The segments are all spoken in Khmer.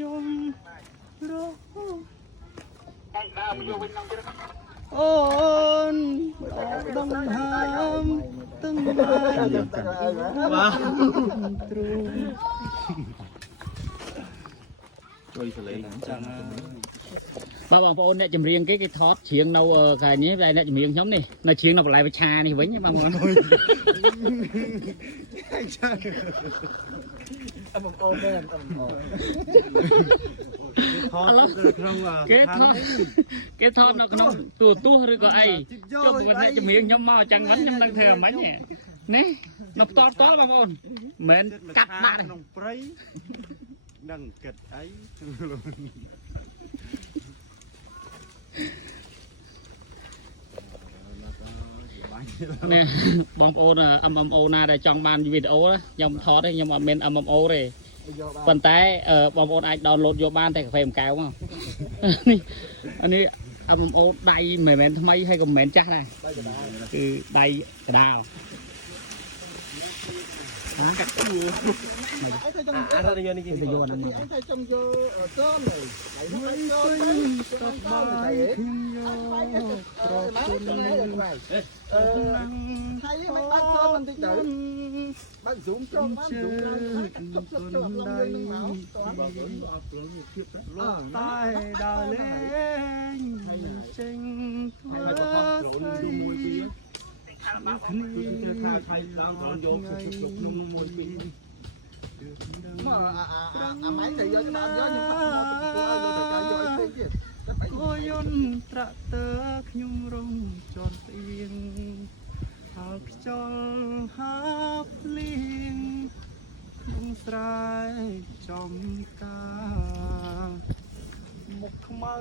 យំរស់អូនដងហើមទឹងបានបាទទ្រូងជួយសលេងចឹងបងប្អូនអ្នកចម្រៀងគេថតច្រៀងនៅកន្លែងនេះតែអ្នកចម្រៀងខ្ញុំនេះនៅច្រៀងនៅបន្លែវិឆានេះវិញបងប្អូនអមអូនមែនអមអូគេថតនៅក្នុងទូឬក៏អីចុះអ្នកចម្រៀងខ្ញុំមកចឹងវិញខ្ញុំនឹងធ្វើអ្ហ្មិញនេះនៅផ្ទាល់បងប្អូនមិនកាត់ដាក់ក្នុងព្រៃនឹងគិតអីនេះបងប្អូន MMO ណាដែលចង់បានវីដេអូខ្ញុំថតទេខ្ញុំអត់មាន MMO ទេប៉ុន្តែបងប្អូនអាច download យកបានតែកាហ្វេមកៅមកនេះ MMO ដៃមិនមែនថ្មីហើយក៏មិនមែនចាស់ដែរគឺដៃកដាលកាត់គូអារយនេះគេទៅយកនេះតែចង់យកតនដៃមួយតបបាយខ្ញុំយកប្រគុណថៃមិនបាច់តបន្តិចទៅបាច់ zoom ត្រង់បាន zoom ឡើងដៃតែដើរលេងចេញធ្វើគ្នាថៃឡើងត្រង់យកខ្ញុំមួយពីអាម៉ៃទៅយកតាមយកខ្ញុំអូយន្តត្រាក់ទ័រខ្ញុំរងចនស្អៀងហើយខ្យល់ហាភ្លៀងក្នុងស្រែចំការមុខខ្មៅ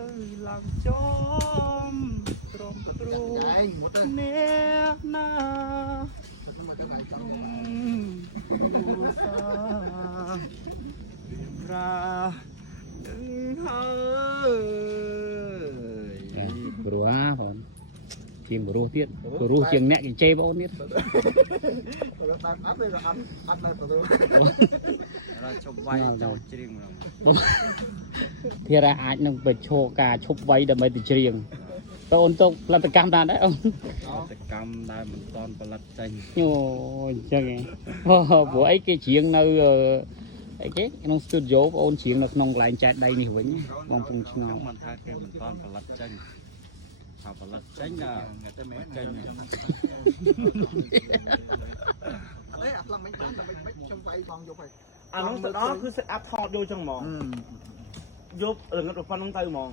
ឡើងចំត្រមទ្រូងអ្នកណារានឹងហើយព្រោះបងជាងព្រោះទៀតព្រោះជាងអ្នកជេបងទៀតព្រោះតាមអត់ទេអត់នៅព្រោះរត់ឈប់វាយចូលច្រៀងម្ដងធារាអាចនឹងបិឈរការឈប់វាយដើម្បីទៅច្រៀងអូនទៅផលិតកម្មដែរអូនផលិតកម្មដែលមិនតន់ផលិតចេញអូអញ្ចឹងព្រោះអីគេច្រៀងនៅអីគេក្នុង studio បងអូនច្រៀងនៅក្នុងកន្លែងចែកដៃនេះវិញបងពុំឆ្ងល់មិនថាគេមិនតន់ផលិតចេញថាផលិតចេញតែមិនចេញអីអាខ្លះមិនបានតែមិនខ្ញុំវាយបងយកហើយអានោះទៅដល់គឺ set up ថតយកចឹងហ្មងយករងឹតប៉ុណ្្នឹងទៅហ្មង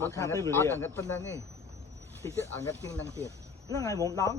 មកខាងទៅវេលាអត់រងឹតប៉ុណ្្នឹងទេតិចទៀតរងឹតជាងនឹងទៀតហ្នឹងហើយមុំដល់